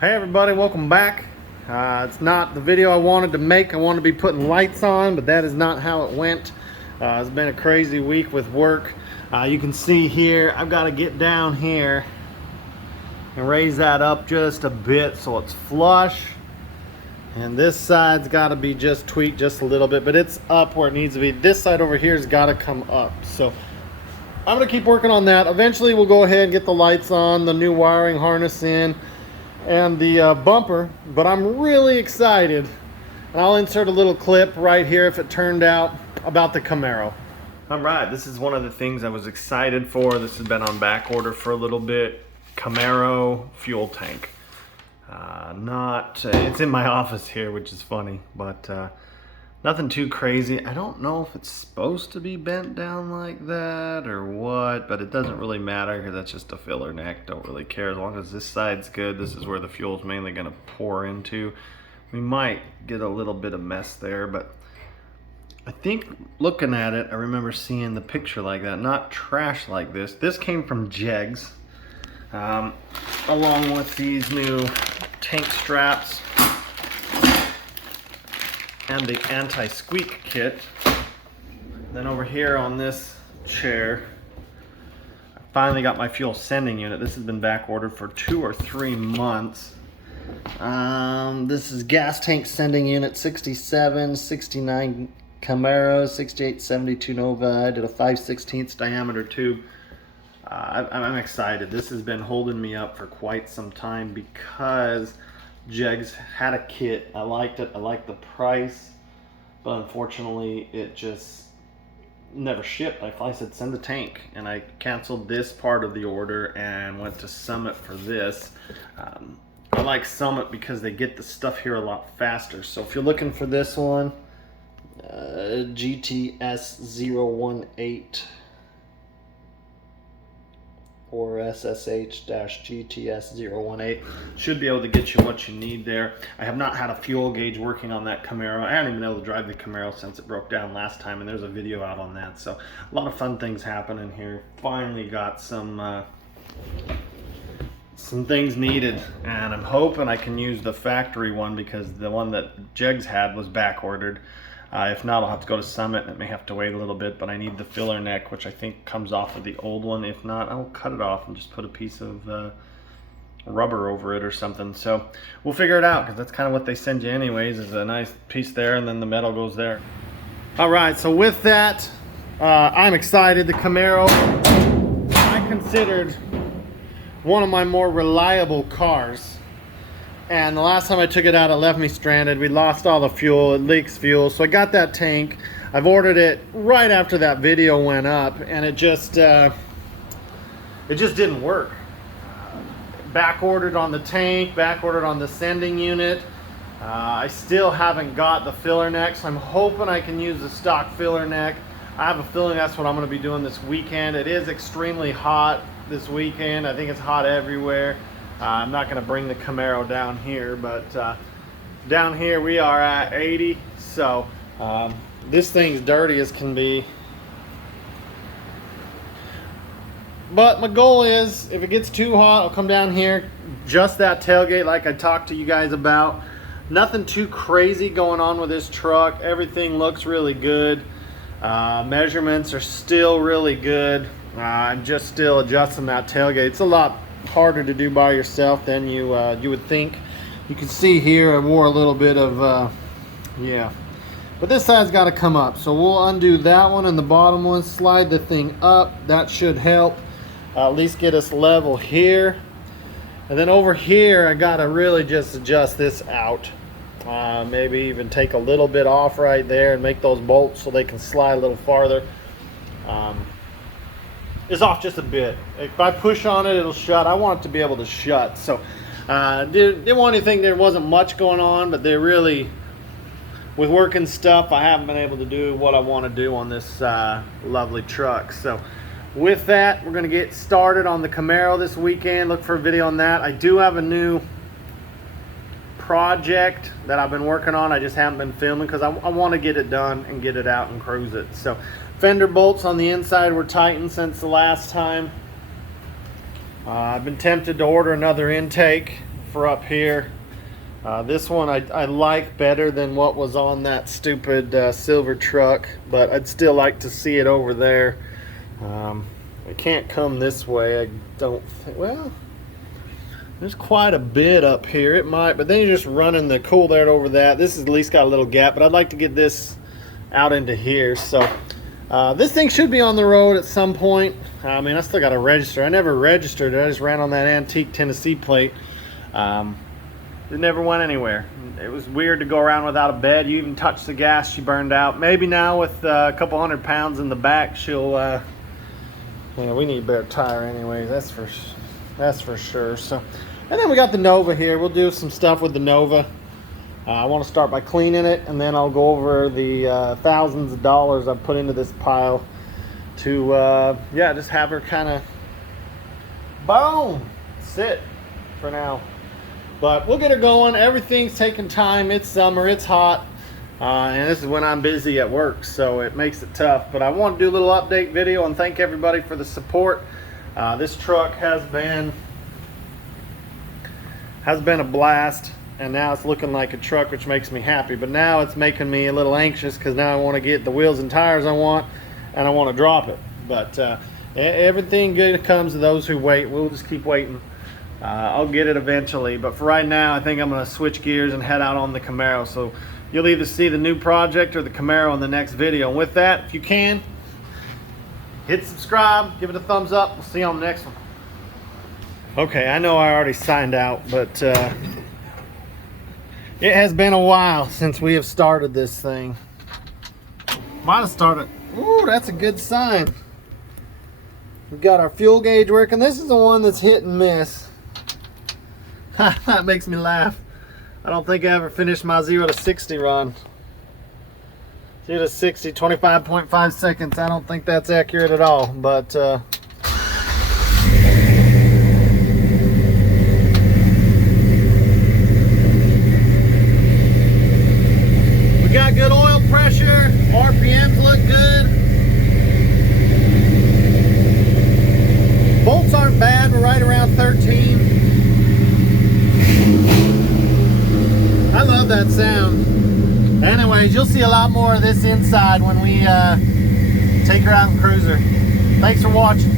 Hey everybody, welcome back. It's not the video I wanted to make. I wanted to be putting lights on, but that is not how it went. It's been a crazy week with work. You can see here, I've got to get down here and raise that up just a bit so it's flush. And this side's got to be just tweaked just a little bit, but it's up where it needs to be. This side over here has got to come up. So I'm going to keep working on that. Eventually we'll go ahead and get the lights on, the new wiring harness in, and the bumper, but I'm really excited, and I'll insert a little clip right here if it turned out, about the Camaro. All right, this is one of the things I was excited for. This has been on back order for a little bit. Camaro fuel tank. It's in my office here, which is funny, but nothing too crazy. I don't know if it's supposed to be bent down like that or what, but it doesn't really matter because that's just a filler neck. Don't really care as long as this side's good. This is where the fuel's mainly going to pour into. We might get a little bit of mess there, but I think looking at it, I remember seeing the picture like that, not trash like this. This came from Jegs, along with these new tank straps and the anti-squeak kit. Then over here on this chair, I finally got my fuel sending unit. This has been back ordered for 2 or 3 months. This is gas tank sending unit 67, 69 Camaro, 68, 72 Nova. I did a 5/16 diameter tube. I'm excited. This has been holding me up for quite some time because Jegs had a kit. I liked it. I liked the price, but unfortunately it just never shipped. I said send the tank, and I canceled this part of the order and went to Summit for this. I like Summit because they get the stuff here a lot faster. So if you're looking for this one, GTS 018 or SSH-GTS 018 should be able to get you what you need there. I have not had a fuel gauge working on that Camaro. I haven't been able to drive the Camaro since it broke down last time, and there's a video out on that. So a lot of fun things happening here. Finally got some things needed, and I'm hoping I can use the factory one because the one that Jegs had was back ordered. If not, I'll have to go to Summit, and it may have to wait a little bit, but I need the filler neck, which I think comes off of the old one. If not, I'll cut it off and just put a piece of rubber over it or something. So we'll figure it out, because that's kind of what they send you anyways, is a nice piece there, and then the metal goes there. All right, so with that, I'm excited. The Camaro, I considered one of my more reliable cars. And the last time I took it out, it left me stranded. We lost all the fuel. It leaks fuel. So I got that tank. I've ordered it right after that video went up, and it just didn't work. Back ordered on the tank, back ordered on the sending unit. I still haven't got the filler neck, so I'm hoping I can use the stock filler neck. I have a feeling that's what I'm going to be doing this weekend. It is extremely hot this weekend. I think it's hot everywhere. I'm not going to bring the Camaro down here, but down here we are at 80, so this thing's dirty as can be. But my goal is, if it gets too hot, I'll come down here, just that tailgate like I talked to you guys about. Nothing too crazy going on with this truck. Everything looks really good. Measurements are still really good. I'm just still adjusting that tailgate. It's a lot harder to do by yourself than you would think. You can see here I wore a little bit of yeah, but this side's got to come up, so we'll undo that one and the bottom one, slide the thing up. That should help at least get us level here. And then over here I got to really just adjust this out, maybe even take a little bit off right there and make those bolts so they can slide a little farther. It's off just a bit. If I push on it, it'll shut. I want it to be able to shut. So didn't want anything. There wasn't much going on, but they really, with working stuff, I haven't been able to do what I want to do on this lovely truck. So with that, we're going to get started on the Camaro this weekend. Look for a video on that. I do have a new project that I've been working on. I just haven't been filming because I want to get it done and get it out and cruise it. So fender bolts on the inside were tightened since the last time. I've been tempted to order another intake for up here. This one I like better than what was on that stupid silver truck, but I'd still like to see it over there. It can't come this way, I don't think. Well, there's quite a bit up here. It might, but then you're just running the cool air over that. This has at least got a little gap, but I'd like to get this out into here. So this thing should be on the road at some point. I mean, I still got to register. I never registered it. I just ran on that antique Tennessee plate. It never went anywhere. It was weird to go around without a bed. You even touched the gas, she burned out. Maybe now with a couple 100 pounds in the back, she'll, we need a better tire anyway, that's for sure. So, and then we got the Nova here. We'll do some stuff with the Nova. I want to start by cleaning it, and then I'll go over the thousands of dollars I've put into this pile to, yeah, just have her kind of, boom, sit for now. But we'll get her going. Everything's taking time. It's summer, it's hot, and this is when I'm busy at work, so it makes it tough. But I want to do a little update video and thank everybody for the support. This truck has been a blast, and now it's looking like a truck, which makes me happy. But now it's making me a little anxious because now I want to get the wheels and tires I want, and I want to drop it. But everything good comes to those who wait. We'll just keep waiting. I'll get it eventually, but for right now I think I'm going to switch gears and head out on the Camaro. So you'll either see the new project or the Camaro in the next video. And with that, if you can, hit subscribe, give it a thumbs up. We'll see you on the next one. Okay, I know I already signed out, but it has been a while since we have started this thing. Might have started. Ooh, that's a good sign. We've got our fuel gauge working. This is the one that's hit and miss. That makes me laugh. I don't think I ever finished my 0 to 60 run. 0 to 60, 25.5 seconds. I don't think that's accurate at all, but we got good oil pressure. RPMs look good. Bolts aren't bad. We're right around 13. I love that sound. Anyways, you'll see a lot more of this inside when we take her out and cruise her. Thanks for watching.